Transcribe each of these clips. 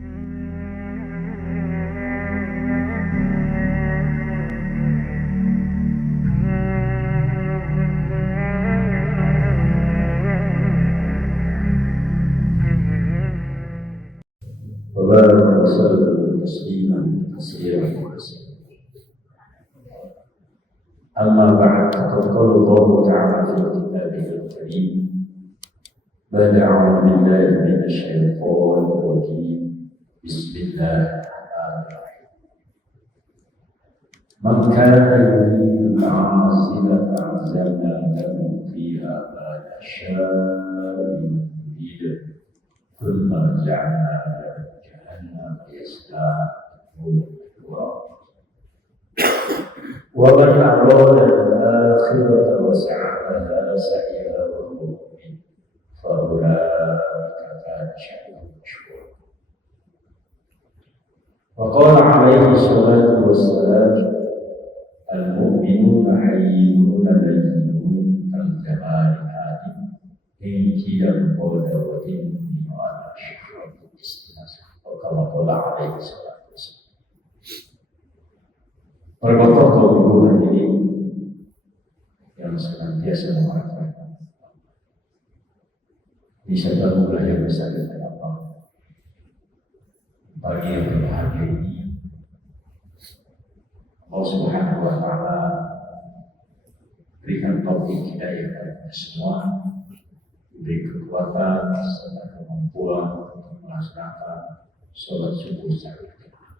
وبارك وسلم تسليما كثيرا. أما بعد، فقد قال الله تعالى في كتابه الكريم بعد أعوذ بالله من الشيطان الرجيم بسم الله الرحمن الرحيم من كان يريد العاجلة عجلنا له فيها ما نشاء يريد ثم جعلنا له جهنم يصلاها ومن أراد الآخرة وسعى لها سعيها وهو مؤمن فأولئك كان سعيهم مشكورا. وقال عليه الصلاة والسلام المؤمنون حيون لينون كالجمال الآدم إن كلا القول وإني وأنا شكر الاستناس وكما قال عليه الصلاة والسلام. Berbahagia kaum ibu hadirin yang senantiasa mengharapkan bisa bangunlah yang besar kita apa bagi yang berbahagia ini. Allah Subhanahu wa Ta'ala berikan taufik hidayah kepada kita semua, beri kekuatan serta kemampuan untuk melaksanakan sholat subuh secara berjamaah.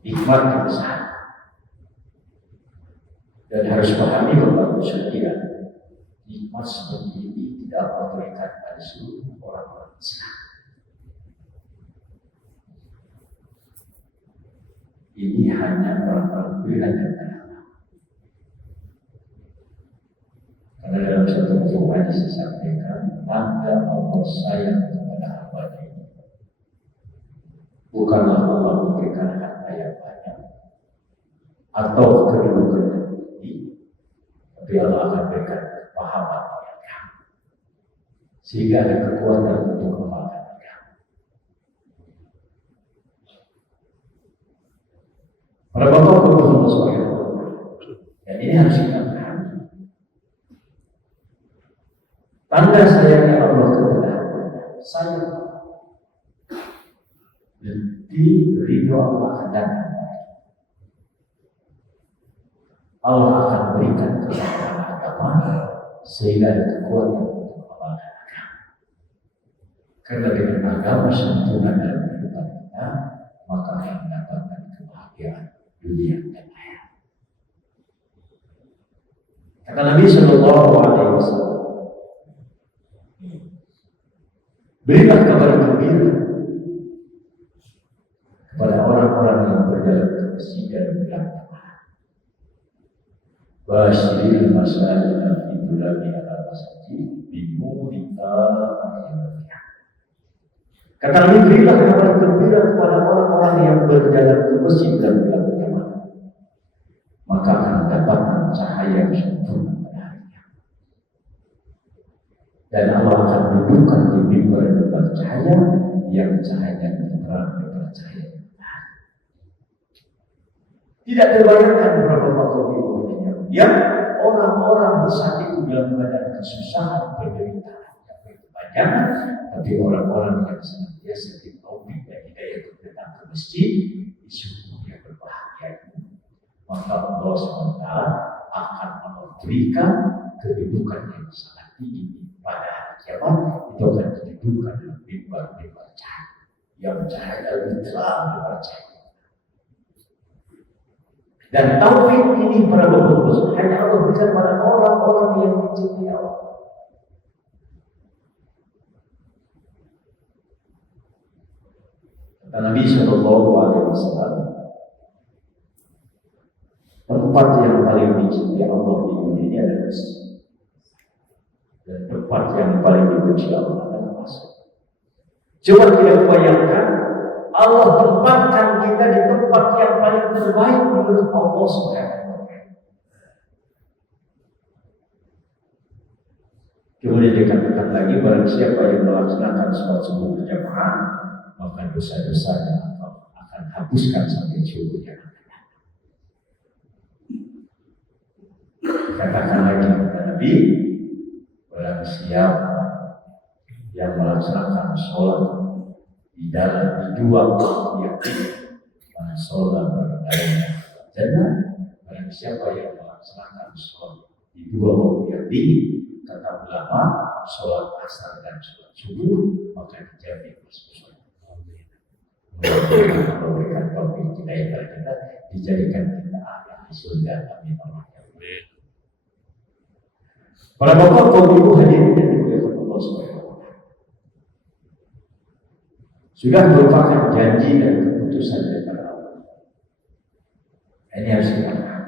Nikmat yang besar. Dan harus pahami Bapak Ibu sekalian, nikmat seperti ini tidak dapat berikan pada seluruh orang-orang Islam. Ini hanya orang-orang pilihan dan anak. Karena dalam satu buku hadis disampaikan, tanda Allah sayang kepada hamba ini bukanlah Allah memberikan harta yang banyak atau kedudukan yang tinggi, tapi Allah akan berikan kepahaman yang kamu, sehingga ada kekuatan untuk kembangkan kamu. Para bapak Allah Subhanahu wa Ta'ala, dan ini harus kita pahami. Tanda sayangnya Allah kepada hamba, sayang dan ridho Allah akan datang. Allah akan berikan kepada agama sehingga ada kekuatan untuk mengamalkan agama. Karena dengan agama sempurna dalam kehidupan kita, maka akan mendapatkan kebahagiaan dunia dan akhirat. Kata Nabi Sallallahu Alaihi Wasallam, berilah kabar gembira kepada orang-orang yang berjalan ke masjid dan pulang. Basyiril masyayikh fi bulani al-masjid bimurita akhirnya. Kata Nabi, berilah kabar gembira kepada orang-orang yang berjalan ke masjid dan pulang berjamaah, maka akan mendapatkan cahaya yang sempurna pada harinya. Dan Allah akan dudukkan di mimbar depan cahaya yang cahayanya terang daripada cahaya. Tidak terbayangkan berapa waktu yang orang-orang di saat itu dalam keadaan kesusahan, penderitaan yang begitu banyak, tapi orang-orang yang senantiasa ditaufik dan hidayah untuk datang ke masjid disuruh yang berbahagia, maka Allah SWT akan memberikan kedudukan yang sangat tinggi pada hari kiamat. Itu akan kedudukan dalam mimbar-mimbar cahaya yang cahaya lebih terang daripada cahaya. Dan taufik ini para bapak hanya Allah berikan pada orang-orang yang dicintai Allah. Kata Nabi Sallallahu Alaihi Wasallam, tempat yang paling dicintai Allah di dunia ini adalah masjid, dan tempat yang paling dibenci Allah adalah masjid. Coba kita bayangkan, Allah tempatkan kita di tempat yang paling terbaik menurut Allah Subhanahu wa Ta'ala. Kemudian dikatakan lagi, barang siapa yang melaksanakan sholat subuh berjamaah, maka dosa-dosanya atau akan hapuskan sampai jauh yang akan datang. Katakan lagi kepada Nabi, barang siapa yang melaksanakan sholat di dua waktu yang mana sholat berdaya jannah, barang siapa yang melaksanakan sholat di dua waktu yang tinggi, kata ulama, sholat asar dan sholat subuh, maka dijamin masuk surga. Memberikan topik kita yang kita dijadikan kita ahli surga. Amin. Para bapak, kaum ibu hadirin yang dimuliakan Allah Subhanahu wa Ta'ala, sudah merupakan janji dan keputusan daripada Allah. Ini harus dikatakan.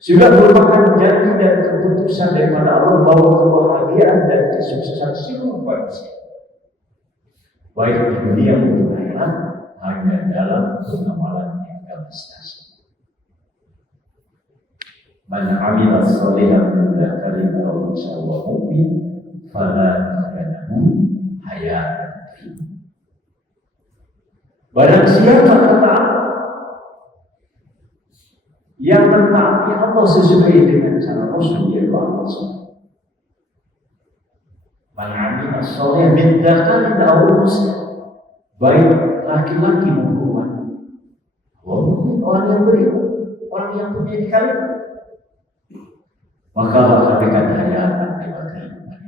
Sudah merupakan janji dan keputusan daripada Allah bahwa kebahagiaan dan kesuksesan seluruh manusia, baik di dunia maupun akhirat, hanya dalam pengamalan yang realisasi. Man 'amila shalihan min dzakarin aw unsa wa huwa mu'min falahu hayatun thayyibah. Barang siapa kata Allah yang mentaati Allah sesuai dengan cara Rasul, yaitu Allah SWT. Man 'amila shalihan min dzakarin aw unsa, baik laki-laki maupun wanita, orang yang beriman, orang yang punya dikalian, maka Allah berikan hayatan lewat kehidupan.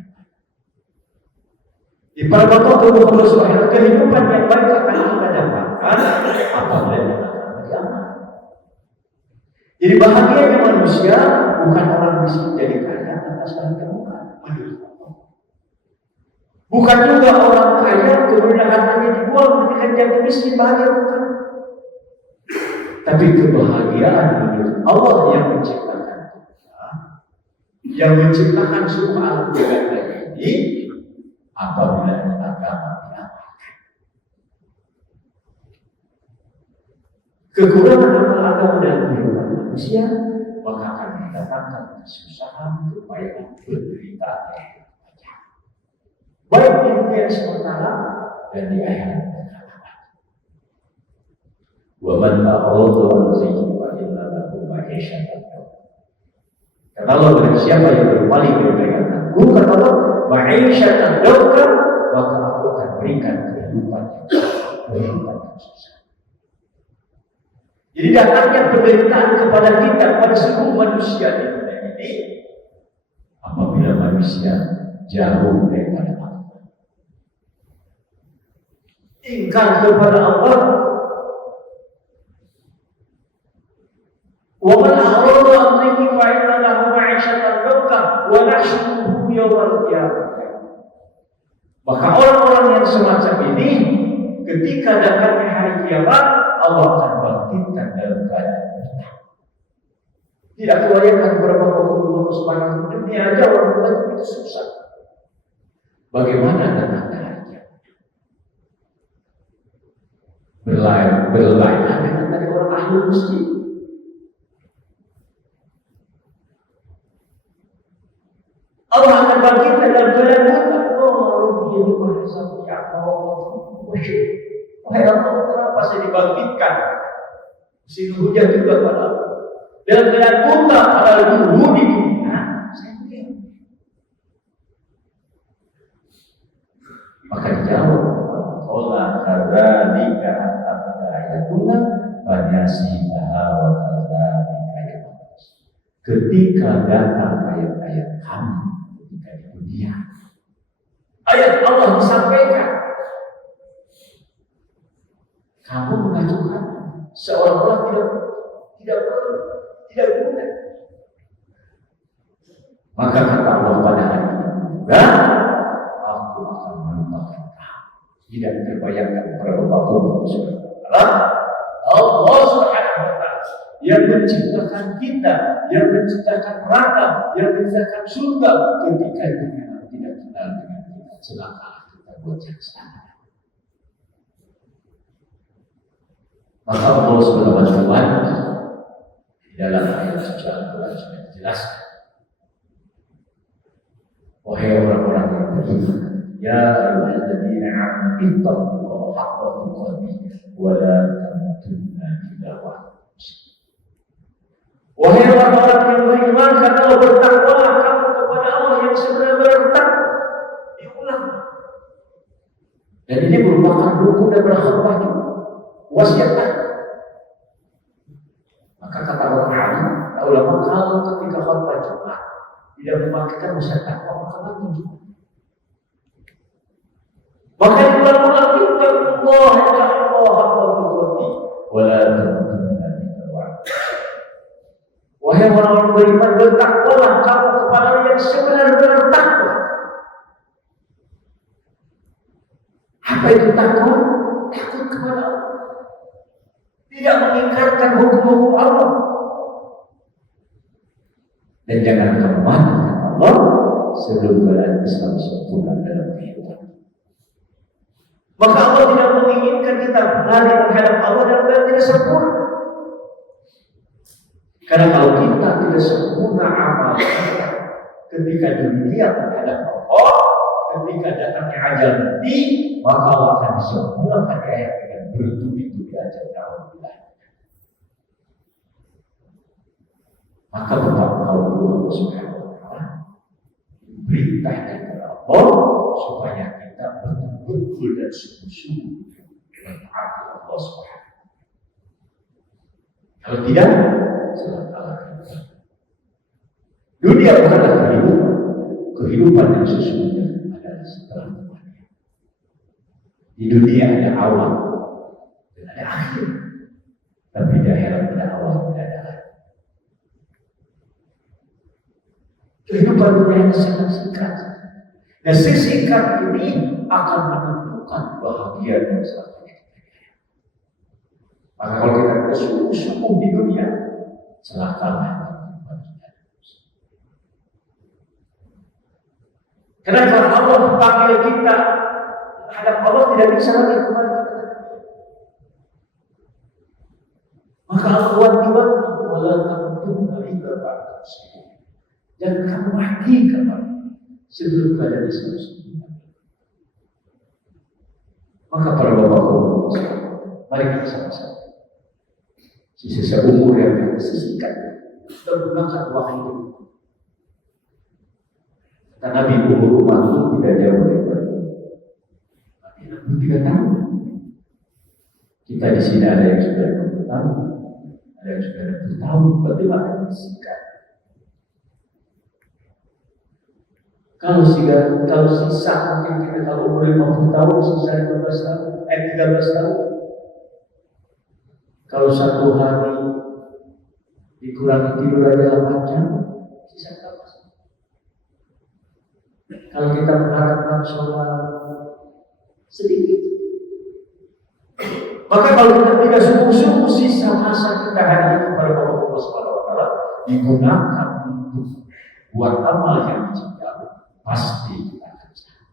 Di para bapak Allah Subhanahu kehidupan yang baik akan kita dapatkan apabila kita beramal. Jadi bahagianya manusia bukan orang bisa jadi kaya atas harta, bukan juga orang kaya kemudian hartanya dibuang ketika jadi miskin, bahagia, bukan. Tapi kebahagiaan menurut Allah yang menciptakan seluruh alam jagat ini apabila agama diamalkan. Kekurangan agama dalam kehidupan manusia maka akan mendatangkan kesusahan, kepayahan, penderitaan yang berpanjang, baik di dunia sementara dan di akhirat. Wa man a'rada 'an dzikri fa inna lahu ma'isyatan. Kata Allah, barang siapa yang berpaling dari peringatanku, kata Allah, ma'isyatan dawka, maka aku akan berikan kehidupan yang susah. Jadi datangnya penderitaan kepada kita, kepada seluruh manusia di dunia ini, apabila manusia jauh daripada Allah, ingkar kepada Allah. Wa man a'rada 'an dzikri fa inna lahu ma'isyatan dawka wa nahsyuruhu yawmal qiyamah. Maka orang-orang yang semacam ini ketika datangnya hari kiamat, Allah akan bangkitkan dalam keadaan kita. Tidak kebayangkan berapa Allah Subhanahu wa dunia aja orang itu susah. Bagaimana datangnya hari kiamat? Berlainan dengan dari orang ahli masjid. Allah akan bangkitkan dalam keadaan buta. Oh, Rabbi Tuhan sampai apa? Wahai Allah, kenapa saya dibangkitkan? Musim hujan juga pada Allah. Dalam keadaan buta pada dulu di dunia, saya melihat. Maka dijawab, Allah kadzalika ayatuna fanyasibaha wa kadzalika ayat. Ketika datang ayat-ayat kami ketika di dunia, ayat Allah disampaikan, kamu mengajukan seolah-olah tidak perlu, tidak guna. Maka kata Allah pada hari ini juga, aku akan melupakan kamu. Tidak terbayangkan berapa Allah Subhanahu wa Ta'ala yang menciptakan kita, yang menciptakan neraka, yang menciptakan surga, ketika kita tidak kenal dengan kita, celaka kita buat yang salah. Maka Allah Subhanahu wa Ta'ala di dalam ayat suci Al-Quran sudah dijelaskan, wahai orang-orang yang beriman, ya ayyuhalladzina amanu ittaqullaha haqqa wala tamutunna illa wa antum muslimun. Wahai orang-orang yang beriman, katalah bertakwalah kamu kepada Allah yang sebenar-benar takwa. Diulang. Dan ini merupakan rukun dan berkhutbah juga. Wasiat. Maka kata orang alim, ulama, kalau ketika khutbah Jumat tidak memakaikan wasiat takwa, maka batal Jumat. Maka diulang-ulang kita Allah wala tamutunna illa wa antum. Wahai orang-orang beriman, bertakwalah kamu kepada Allah yang sebenar-benar takwa. Apa itu takwa? Takut kepada Allah. Tidak mengingkarkan hukum-hukum Allah. Dan jangan kamu mati Allah sebelum keadaan Islam sempurna dalam kehidupan. Maka Allah tidak menginginkan kita lari menghadap Allah dalam keadaan tidak sempurna. Karena kalau kita tidak sempurna amal kita ketika dunia menghadap Allah, ketika datangnya ajal nanti, maka Allah akan disempurnakan ayat dengan bertubi-tubi ajal Allah. Maka bertakwalah Allah Subhanahu wa taala. Perintah dari Allah supaya kita betul-betul dan sungguh-sungguh mentaati Allah Subhanahu. Kalau tidak, salah. Dunia bukanlah kehidupan. Kehidupan yang sesungguhnya adalah setelah kematian. Di dunia ada awal dan ada akhir, tapi di akhirat ada awal dan ada akhir. Kehidupan dunia yang sangat singkat. Dan sesingkat ini akan menentukan bahagia dan selanjutnya. Maka kalau kita bersungguh-sungguh di dunia, celakalah. Karena kalau Allah panggil kita hadap Allah tidak bisa lagi kembali. Maka Allah wanti-wanti wala tamutunna illa wa antum muslimun. Jangan kamu mati kembali sebelum keadaan Islam sempurna. Maka para bapak-bapak, mari kita sama-sama sisa umur yang sesingkat menggunakan wahyu itu. Kata Nabi, umur umat itu tidak jauh dari Nabi 63 tahun. Kita di sini ada yang sudah 20 tahun, ada yang sudah 20 tahun. Bagaimana singkat? Kalau sisa mungkin kita kalau umur 50 tahun, sisa 15 tahun, 13 tahun. Kalau satu hari dikurangi tidur aja 8 jam, sisa berapa? Kalau kita mengharapkan sholat sedikit, maka kalau kita tidak sungguh-sungguh sisa masa kita hari ini kepada Allah Subhanahu wa taala digunakan untuk buat amal yang dijauh, pasti kita akan salah.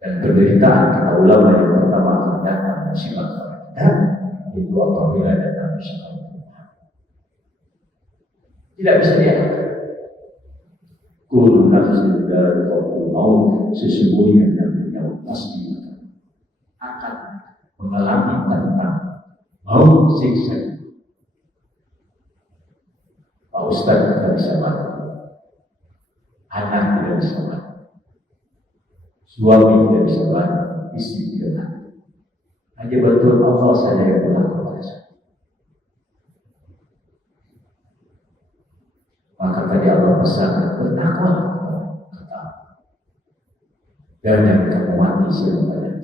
Dan penderitaan kata ulama yang pertama akan datang musibah dan itu apabila datang musibah. Tidak bisa diangkat. Kullu nafsin dha'iqatul maut, sesungguhnya yang pasti akan mengalami tentang maut siksa. Pak Ustaz tidak bisa mati, anak tidak bisa mati, suami tidak bisa mati, istri tidak mati. Hanya betul Allah saja yang berlaku pada saya. Maka tadi Allah pesan bertakwa kata dan yang kamu mati siapa dan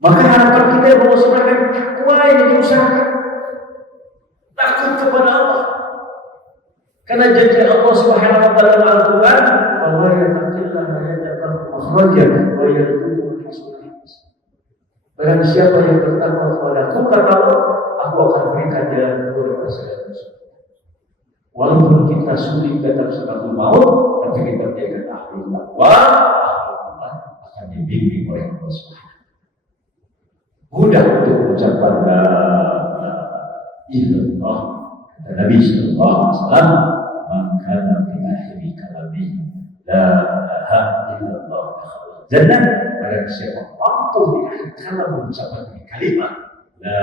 maka harapan kita bahwa sebagai takwa yang diusahakan takut kepada Allah karena janji Allah Subhanahu wa taala dalam Al-Qur'an bahwa yang takutlah yaj'al makhrajan wa yarzuquhu min barang siapa yang bertakwa kepada Aku kata Allah, aku akan berikan jalan keluar kepada saya. Walaupun kita sulit datang sebelum maut, tapi kita jaga ahlul taqwa, Allah akan dibimbing oleh Allah Subhanahu. Mudah untuk mengucapkan la ilaha illallah. Kata Nabi sallallahu alaihi wasallam, "Man kana fi akhiri kalamihi la ilaha jannah. Barang siapa mampu di akhir kala mengucapkan kalimat la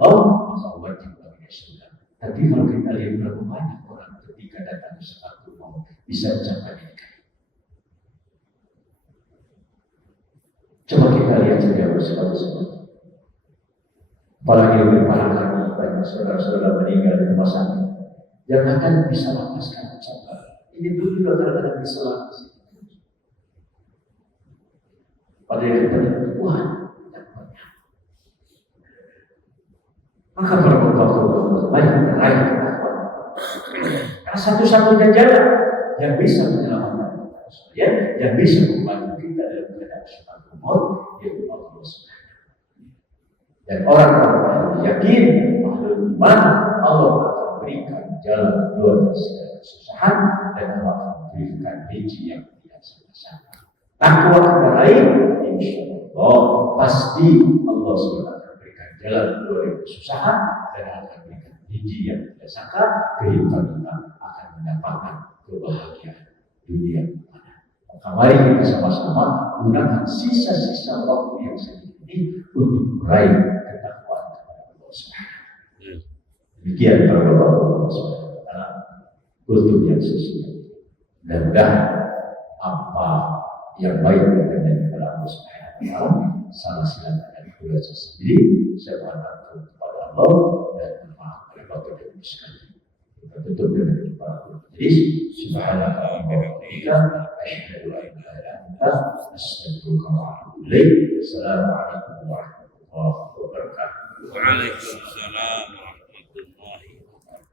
ilaha maka wajib bagi surga. Tapi kalau kita lihat berapa banyak orang ketika datang ke satu maut bisa ucapkan ini. Coba kita lihat saja bersama-sama. Apalagi lebih parah lagi banyak saudara-saudara meninggal di rumah sakit yang akan bisa lepaskan ucapan. Ini dulu juga kadang-kadang bisa lapas. Padahal kita Tuhan yang banyak. Maka para bapak-bapak banyak meraih ketakwaan. Karena satu-satunya jalan yang bisa menyelamatkan kita, yang bisa membantu kita dalam keadaan suatu maut, yaitu Allah SWT. Dan orang-orang yang yakin ahlul iman, Allah akan berikan jalan keluar dari segala kesusahan dan Allah akan berikan rezeki yang tidak sama-sama. Takwa kita lain, insya Allah pasti Allah SWT akan berikan jalan keluar dari kesusahan dan akan berikan rezeki yang tidak sangka. Kehidupan kita akan mendapatkan kebahagiaan dunia mana. Maka mari kita sama-sama gunakan sisa-sisa waktu yang sedikit ini untuk meraih ketakwaan kepada Allah SWT. Demikian para bapak-bapak saudara, kultur yang sesungguhnya. Mudah-mudahan apa yang baik berkenan kepada Allah SWT, salah silakan dari kuliah saya sendiri, saya berharap kepada Allah dan maaf kepada bapak dan ibu sekalian. Kita tutup dengan para hadis. Subhanallah wa bihamdika, asyhadu an la ilaha illa anta, astaghfiruka wa atubu ilaik. Assalamualaikum warahmatullahi wabarakatuh. Waalaikumsalam warahmatullahi wabarakatuh.